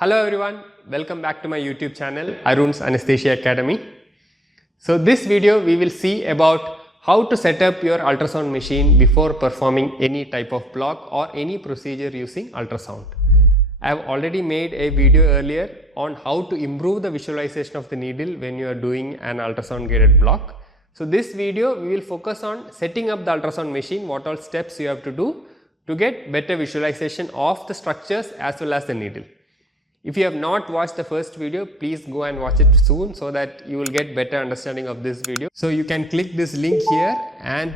Hello everyone, welcome back to my YouTube channel Arun's Anesthesia Academy. So this video we will see about how to set up your ultrasound machine before performing any type of block or any procedure using ultrasound. I have already made a video earlier on how to improve the visualization of the needle when you are doing an ultrasound guided block. So this video we will focus on setting up the ultrasound machine, what all steps you have to do to get better visualization of the structures as well as the needle. If you have not watched the first video, please go and watch it soon so that you will get better understanding of this video. So you can click this link here and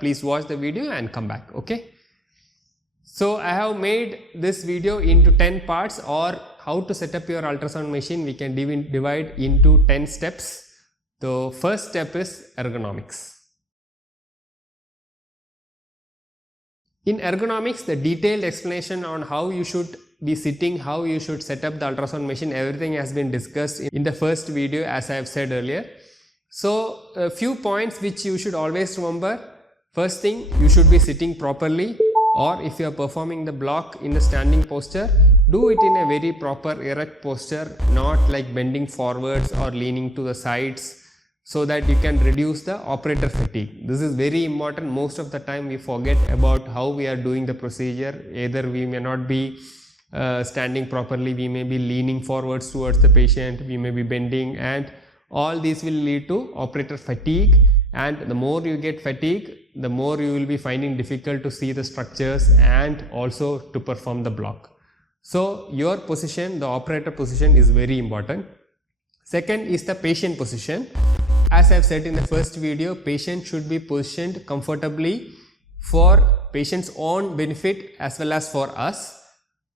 please watch the video and come back, okay? So I have made this video into 10 parts, or how to set up your ultrasound machine we can divide into 10 steps. The first step is ergonomics. In ergonomics, the detailed explanation on how you should be sitting, how you should set up the ultrasound machine, everything has been discussed in the first video as I have said earlier. So a few points which you should always remember. First thing, you should be sitting properly, or if you are performing the block in the standing posture, do it in a very proper erect posture, not like bending forwards or leaning to the sides, so that you can reduce the operator fatigue. This is very important. Most of the time we forget about how we are doing the procedure. Either we may not be standing properly, we may be leaning forwards towards the patient, we may be bending, and all these will lead to operator fatigue, and the more you get fatigue, the more you will be finding difficult to see the structures and also to perform the block. So your position, the operator position, is very important. Second is the patient position. As I have said in the first video, patient should be positioned comfortably for patient's own benefit as well as for us.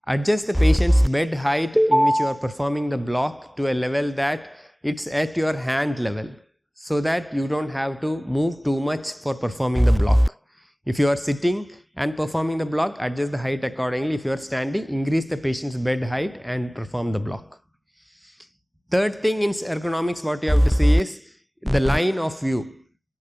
Adjust the patient's bed height in which you are performing the block to a level that it's at your hand level, so that you don't have to move too much for performing the block. If you are sitting and performing the block, adjust the height accordingly. If you are standing, increase the patient's bed height and perform the block. Third thing in ergonomics, what you have to see is the line of view.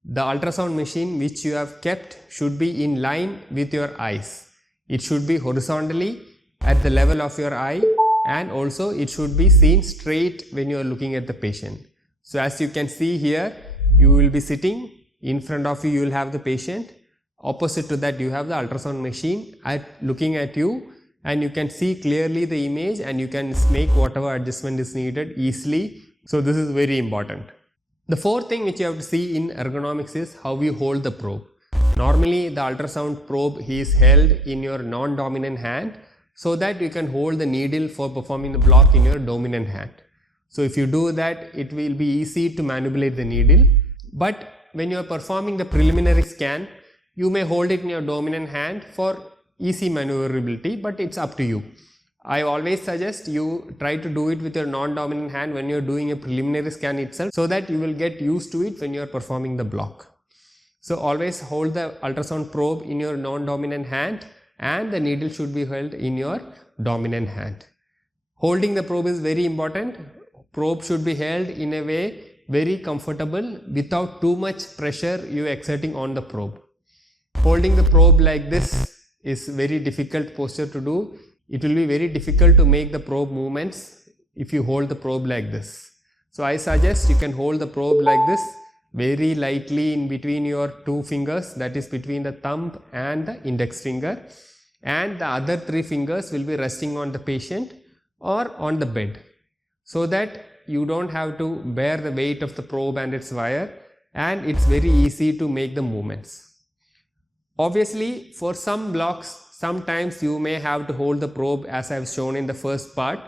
The ultrasound machine which you have kept should be in line with your eyes. It should be horizontally at the level of your eye, and also it should be seen straight when you are looking at the patient. So as you can see here, you will be sitting, in front of you will have the patient, opposite to that you have the ultrasound machine looking at you, and you can see clearly the image and you can make whatever adjustment is needed easily. So this is very important. The fourth thing which you have to see in ergonomics is how you hold the probe. Normally the ultrasound probe is held in your non-dominant hand, so that you can hold the needle for performing the block in your dominant hand. So if you do that, it will be easy to manipulate the needle. But when you are performing the preliminary scan, you may hold it in your dominant hand for easy maneuverability, but it's up to you. I always suggest you try to do it with your non-dominant hand when you are doing a preliminary scan itself, so that you will get used to it when you are performing the block. So always hold the ultrasound probe in your non-dominant hand, and the needle should be held in your dominant hand. Holding the probe is very important. Probe should be held in a way very comfortable without too much pressure you exerting on the probe. Holding the probe like this is very difficult posture to do. It will be very difficult to make the probe movements if you hold the probe like this. So I suggest you can hold the probe like this, very lightly in between your two fingers, that is between the thumb and the index finger, and the other three fingers will be resting on the patient or on the bed, so that you don't have to bear the weight of the probe and its wire, and it's very easy to make the movements. Obviously for some blocks, sometimes you may have to hold the probe as I have shown in the first part,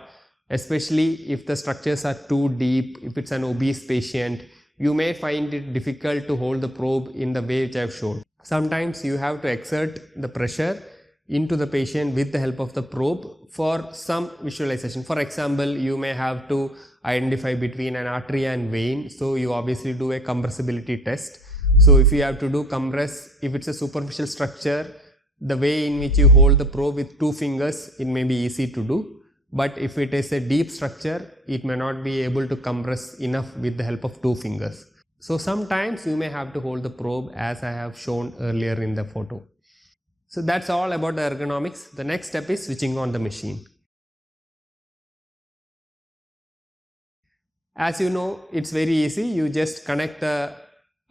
especially if the structures are too deep. If it's an obese patient, you may find it difficult to hold the probe in the way which I have shown. Sometimes you have to exert the pressure into the patient with the help of the probe for some visualization. For example, you may have to identify between an artery and vein, so you obviously do a compressibility test. So if you have to do compress, if it's a superficial structure, the way in which you hold the probe with two fingers, it may be easy to do. But if it is a deep structure, it may not be able to compress enough with the help of two fingers. So sometimes you may have to hold the probe as I have shown earlier in the photo. So that's all about the ergonomics. The next step is switching on the machine. As you know, it's very easy. You just connect the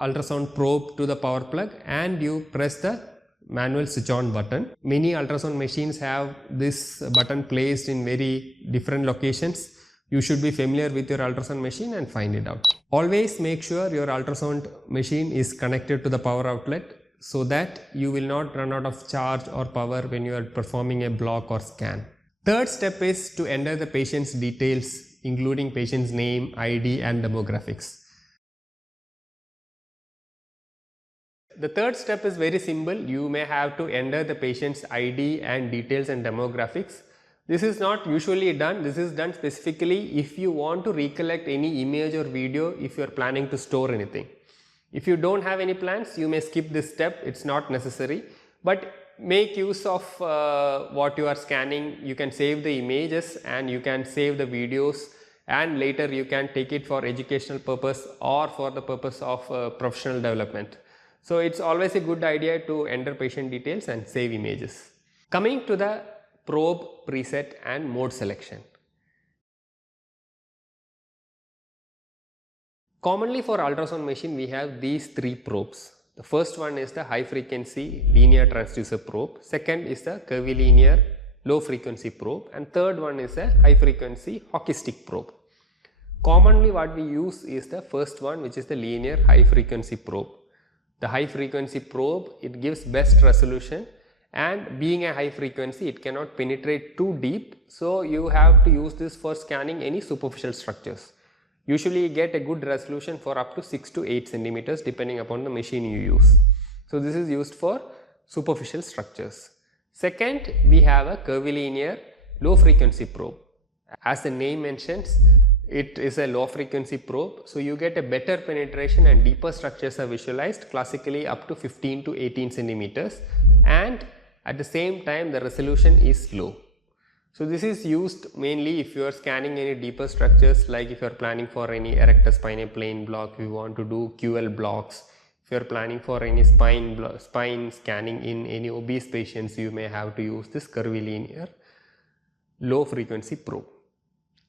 ultrasound probe to the power plug and you press the manual switch on button. Many ultrasound machines have this button placed in very different locations. You should be familiar with your ultrasound machine and find it out. Always make sure your ultrasound machine is connected to the power outlet so that you will not run out of charge or power when you are performing a block or scan. Third step is to enter the patient's details, including patient's name, ID and demographics. The third step is very simple. You may have to enter the patient's ID and details and demographics. This is not usually done. This is done specifically if you want to recollect any image or video, if you are planning to store anything. If you don't have any plans, you may skip this step. It's not necessary, but make use of what you are scanning. You can save the images and you can save the videos, and later you can take it for educational purpose or for the purpose of professional development. So it's always a good idea to enter patient details and save images. Coming to the probe preset and mode selection. Commonly for ultrasound machine we have these three probes. The first one is the high frequency linear transducer probe, second is the curvilinear low frequency probe, and third one is a high frequency hockey stick probe. Commonly what we use is the first one, which is the linear high frequency probe. The high frequency probe, it gives best resolution, and being a high frequency it cannot penetrate too deep, so you have to use this for scanning any superficial structures. Usually you get a good resolution for up to 6 to 8 centimeters depending upon the machine you use. So this is used for superficial structures. Second, we have a curvilinear low frequency probe. As the name mentions, it is a low frequency probe, so you get a better penetration and deeper structures are visualized, classically up to 15 to 18 centimeters, and at the same time the resolution is low. So this is used mainly if you are scanning any deeper structures, like if you are planning for any erector spinae plane block, you want to do QL blocks. If you are planning for any spine scanning in any obese patients, you may have to use this curvilinear low frequency probe.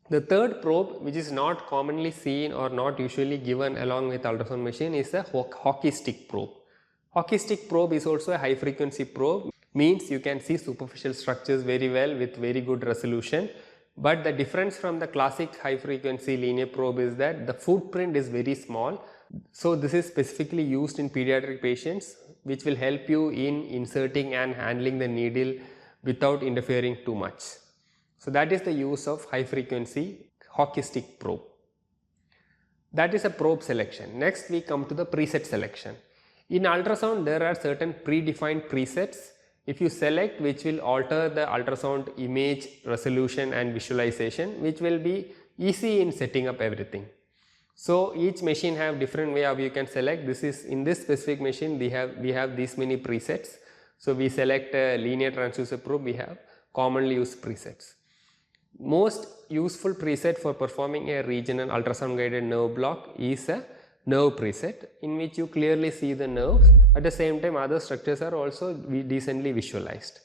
The third probe, which is not commonly seen or not usually given along with ultrasound machine, is the hockey stick probe. Hockey stick probe is also a high frequency probe, means you can see superficial structures very well with very good resolution, but the difference from the classic high frequency linear probe is that the footprint is very small. So this is specifically used in pediatric patients, which will help you in inserting and handling the needle without interfering too much. So that is the use of high frequency hockey stick probe. That is a probe selection. Next we come to the preset selection. In ultrasound there are certain predefined presets. If you select, which will alter the ultrasound image resolution and visualization, which will be easy in setting up everything. So each machine have different way of you can select. This is in this specific machine we have these many presets. So we select a linear transducer probe, we have commonly used presets. Most useful preset for performing a regional ultrasound guided nerve block is a nerve preset, in which you clearly see the nerves. At the same time other structures are also decently visualized.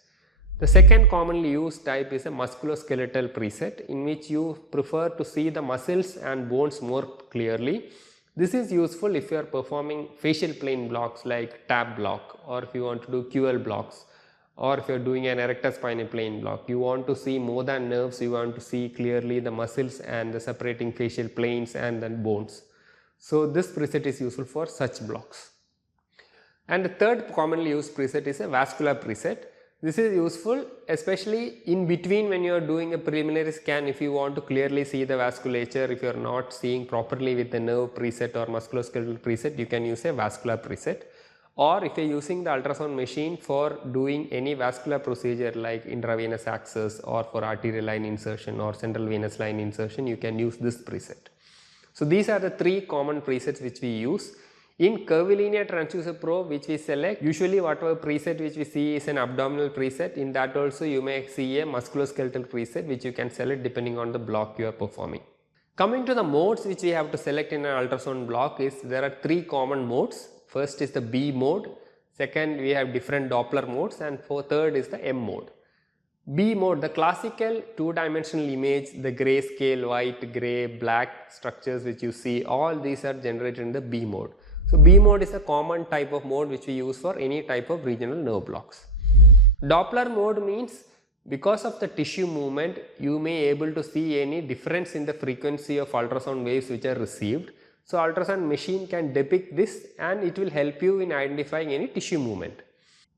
The second commonly used type is a musculoskeletal preset, in which you prefer to see the muscles and bones more clearly. This is useful if you are performing facial plane blocks like TAP block, or if you want to do QL blocks, or if you are doing an erector spinae plane block. You want to see more than nerves, you want to see clearly the muscles and the separating facial planes and then bones. So this preset is useful for such blocks. And the third commonly used preset is a vascular preset. This is useful especially in between when you are doing a preliminary scan. If you want to clearly see the vasculature, if you are not seeing properly with the nerve preset or musculoskeletal preset, you can use a vascular preset. Or if you are using the ultrasound machine for doing any vascular procedure like intravenous access or for arterial line insertion or central venous line insertion, you can use this preset. So these are the three common presets which we use. In curvilinear transducer probe, which we select, usually whatever preset which we see is an abdominal preset. In that also you may see a musculoskeletal preset which you can select depending on the block you are performing. Coming to the modes which we have to select in an ultrasound block is there are three common modes. First is the B mode, second we have different Doppler modes, and third is the M mode. B mode, the classical two-dimensional image, the grayscale, white, grey, black structures which you see, all these are generated in the B mode. So B mode is a common type of mode which we use for any type of regional nerve blocks. Doppler mode means because of the tissue movement, you may able to see any difference in the frequency of ultrasound waves which are received. So ultrasound machine can depict this and it will help you in identifying any tissue movement.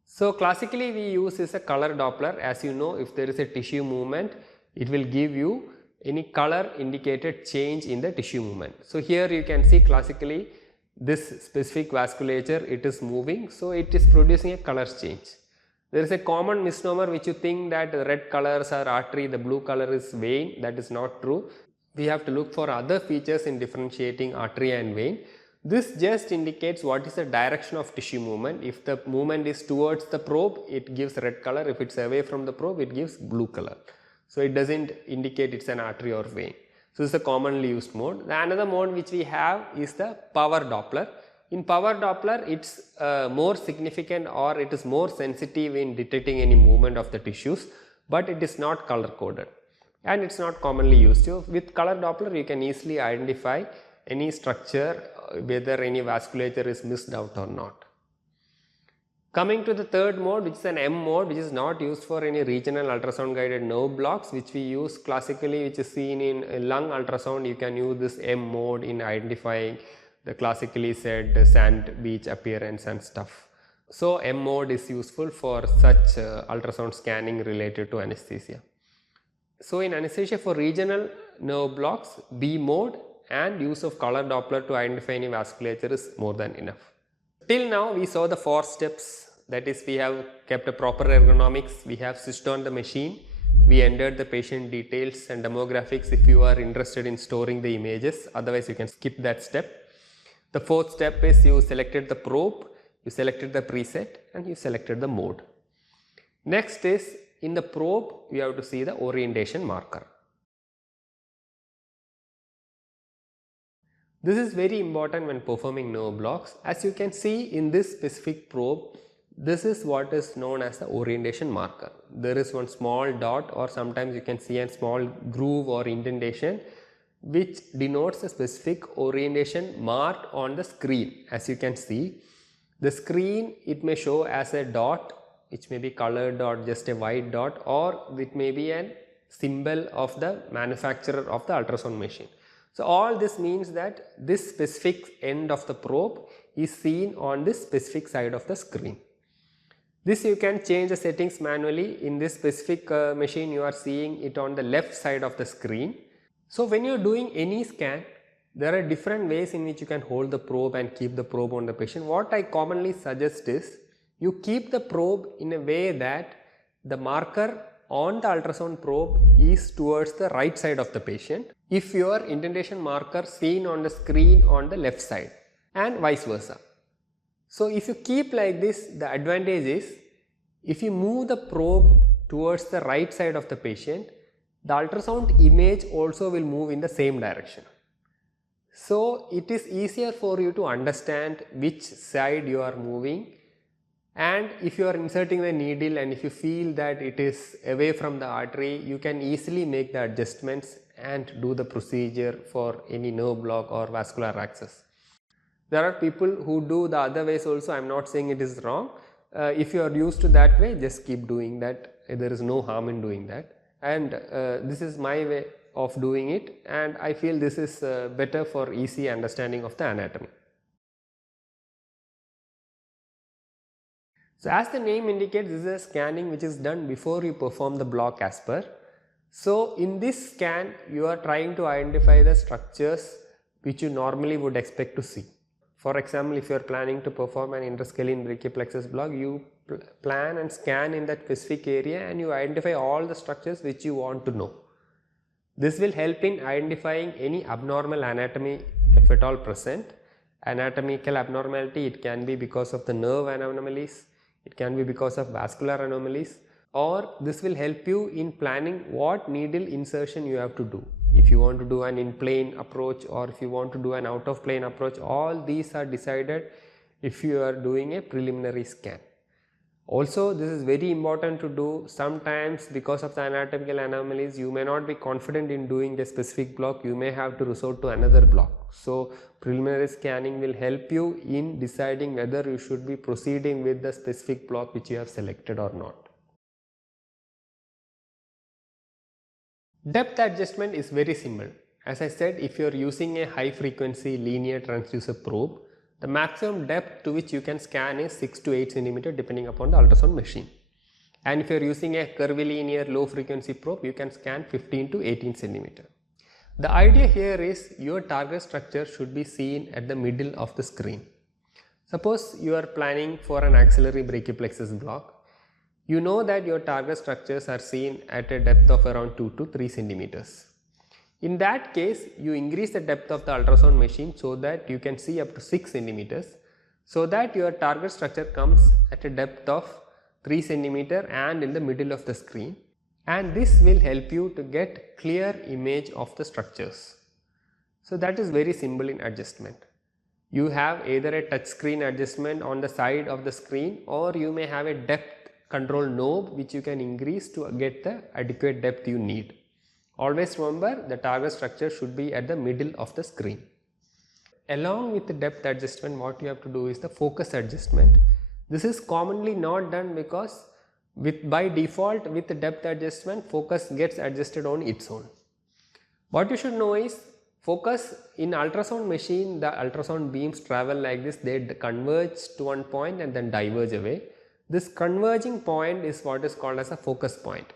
So classically we use is a color Doppler. As you know, if there is a tissue movement, it will give you any color indicated change in the tissue movement. So here you can see classically this specific vasculature, it is moving, so it is producing a color change. There is a common misnomer which you think that the red colors are artery, the blue color is vein. That is not true. We have to look for other features in differentiating artery and vein. This just indicates what is the direction of tissue movement. If the movement is towards the probe, it gives red color. If it is away from the probe, it gives blue color. So it does not indicate it is an artery or vein. So this is a commonly used mode. Another mode which we have is the power Doppler. In power Doppler, it is more significant or it is more sensitive in detecting any movement of the tissues, but it is not color coded and it is not commonly used. So with color Doppler, you can easily identify any structure, whether any vasculature is missed out or not. Coming to the third mode, which is an M mode, which is not used for any regional ultrasound guided nerve blocks, which we use classically, which is seen in lung ultrasound. You can use this M mode in identifying the classically said sand beach appearance and stuff. So M mode is useful for such ultrasound scanning related to anesthesia. So in anesthesia for regional nerve blocks, B mode and use of color Doppler to identify any vasculature is more than enough. Till now we saw the 4 steps, that is we have kept a proper ergonomics, we have switched on the machine, we entered the patient details and demographics if you are interested in storing the images, otherwise you can skip that step. The 4th step is you selected the probe, you selected the preset and you selected the mode. Next is in the probe you have to see the orientation marker. This is very important when performing nerve blocks. As you can see in this specific probe, this is what is known as the orientation marker. There is one small dot or sometimes you can see a small groove or indentation which denotes a specific orientation marked on the screen. As you can see, the screen it may show as a dot which may be colored or just a white dot, or it may be a symbol of the manufacturer of the ultrasound machine. So all this means that this specific end of the probe is seen on this specific side of the screen. This you can change the settings manually. In this specific machine you are seeing it on the left side of the screen. So when you are doing any scan, there are different ways in which you can hold the probe and keep the probe on the patient. What I commonly suggest is you keep the probe in a way that the marker on the ultrasound probe is towards the right side of the patient if your indentation marker seen on the screen on the left side and vice versa. So if you keep like this, the advantage is if you move the probe towards the right side of the patient, the ultrasound image also will move in the same direction. So it is easier for you to understand which side you are moving, and if you are inserting the needle and if you feel that it is away from the artery, you can easily make the adjustments and do the procedure for any nerve block or vascular access. There are people who do the other ways also. I am not saying it is wrong. If you are used to that way, just keep doing that. There is no harm in doing that. And this is my way of doing it, and I feel this is better for easy understanding of the anatomy. So as the name indicates, this is a scanning which is done before you perform the block as per. So in this scan you are trying to identify the structures which you normally would expect to see. For example, if you are planning to perform an interscalene brachioplexus block, you plan and scan in that specific area and you identify all the structures which you want to know. This will help in identifying any abnormal anatomy if at all present. Anatomical abnormality, it can be because of the nerve anomalies, it can be because of vascular anomalies, or this will help you in planning what needle insertion you have to do. If you want to do an in-plane approach or if you want to do an out-of-plane approach, all these are decided if you are doing a preliminary scan. Also, this is very important to do. Sometimes because of the anatomical anomalies, you may not be confident in doing the specific block, you may have to resort to another block. So, preliminary scanning will help you in deciding whether you should be proceeding with the specific block which you have selected or not. Depth adjustment is very simple. As I said, if you are using a high frequency linear transducer probe, the maximum depth to which you can scan is 6 to 8 cm depending upon the ultrasound machine. And if you are using a curvilinear low frequency probe, you can scan 15 to 18 cm. The idea here is your target structure should be seen at the middle of the screen. Suppose you are planning for an axillary brachioplexus block. You know that your target structures are seen at a depth of around 2 to 3 centimeters. In that case, you increase the depth of the ultrasound machine so that you can see up to 6 centimeters, so that your target structure comes at a depth of 3 centimeter and in the middle of the screen, and this will help you to get clear image of the structures. So that is very simple in adjustment. You have either a touch screen adjustment on the side of the screen, or you may have a depth control knob which you can increase to get the adequate depth you need. Always remember, the target structure should be at the middle of the screen. Along with the depth adjustment, what you have to do is the focus adjustment. This is commonly not done because by default with the depth adjustment, focus gets adjusted on its own. What you should know is, focus in ultrasound machine, the ultrasound beams travel like this, they converge to one point and then diverge away. This converging point is what is called as a focus point.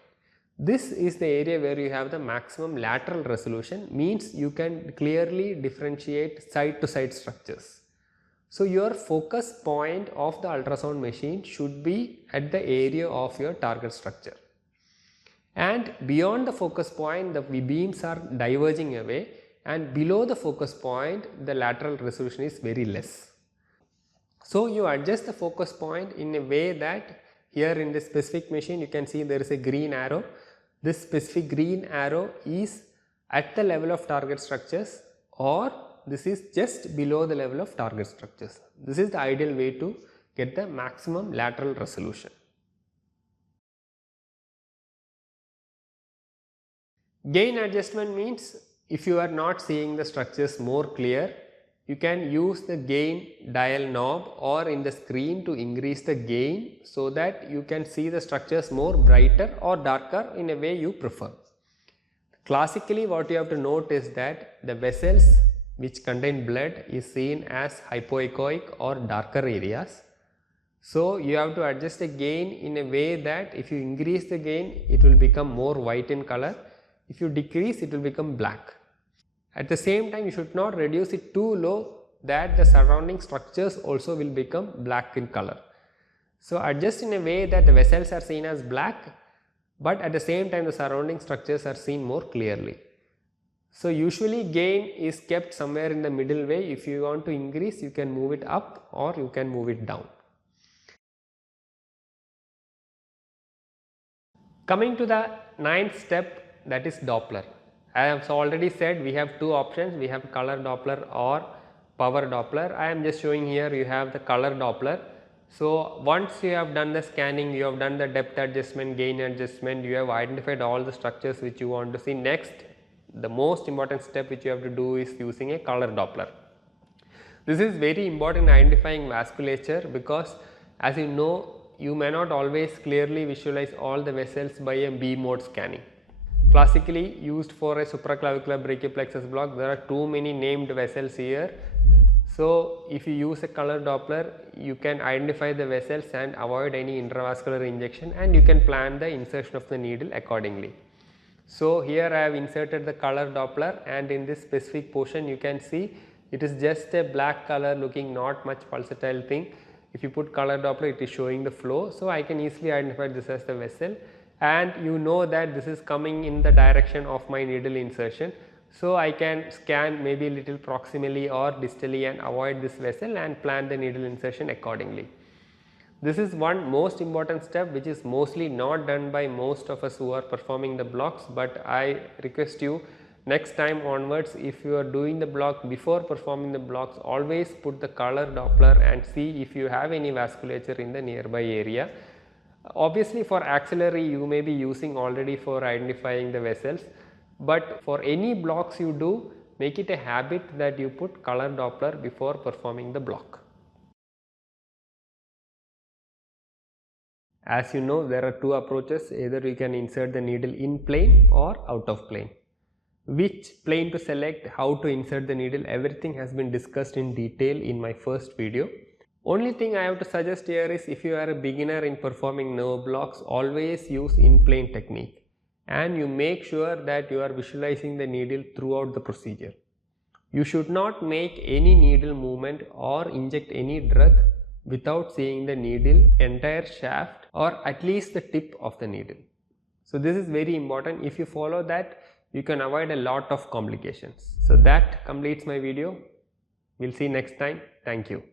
This is the area where you have the maximum lateral resolution, means you can clearly differentiate side to side structures. So your focus point of the ultrasound machine should be at the area of your target structure. And beyond the focus point, the beams are diverging away, and below the focus point, the lateral resolution is very less. So you adjust the focus point in a way that here in this specific machine you can see there is a green arrow. This specific green arrow is at the level of target structures, or this is just below the level of target structures. This is the ideal way to get the maximum lateral resolution. Gain adjustment means if you are not seeing the structures more clear, you can use the gain dial knob or in the screen to increase the gain so that you can see the structures more brighter or darker in a way you prefer. Classically, what you have to note is that the vessels which contain blood is seen as hypoechoic or darker areas. So you have to adjust the gain in a way that if you increase the gain, it will become more white in color. If you decrease, it will become black. At the same time, you should not reduce it too low that the surrounding structures also will become black in color. So adjust in a way that the vessels are seen as black, but at the same time the surrounding structures are seen more clearly. So usually gain is kept somewhere in the middle way. If you want to increase, you can move it up or you can move it down. Coming to the ninth step, that is Doppler. I have already said we have two options, we have color Doppler or power Doppler. I am just showing here you have the color Doppler. So once you have done the scanning, you have done the depth adjustment, gain adjustment, you have identified all the structures which you want to see. Next, the most important step which you have to do is using a color Doppler. This is very important in identifying vasculature because, as you know, you may not always clearly visualize all the vessels by a B mode scanning. Classically used for a supraclavicular brachioplexus block, there are too many named vessels here. So if you use a color Doppler, you can identify the vessels and avoid any intravascular injection, and you can plan the insertion of the needle accordingly. So here I have inserted the color Doppler, and in this specific portion you can see it is just a black color looking not much pulsatile thing. If you put color Doppler, it is showing the flow. So I can easily identify this as the vessel, and you know that this is coming in the direction of my needle insertion. So I can scan maybe a little proximally or distally and avoid this vessel and plan the needle insertion accordingly. This is one most important step which is mostly not done by most of us who are performing the blocks, but I request you next time onwards, if you are doing the block, before performing the blocks, always put the color Doppler and see if you have any vasculature in the nearby area. Obviously for axillary you may be using already for identifying the vessels, but for any blocks you do, make it a habit that you put color Doppler before performing the block. As you know, there are two approaches, either you can insert the needle in plane or out of plane. Which plane to select, how to insert the needle, everything has been discussed in detail in my first video. Only thing I have to suggest here is, if you are a beginner in performing nerve blocks, always use in plane technique, and you make sure that you are visualizing the needle throughout the procedure. You should not make any needle movement or inject any drug without seeing the needle, entire shaft, or at least the tip of the needle. So this is very important. If you follow that, you can avoid a lot of complications. So that completes my video. We'll see you next time. Thank you.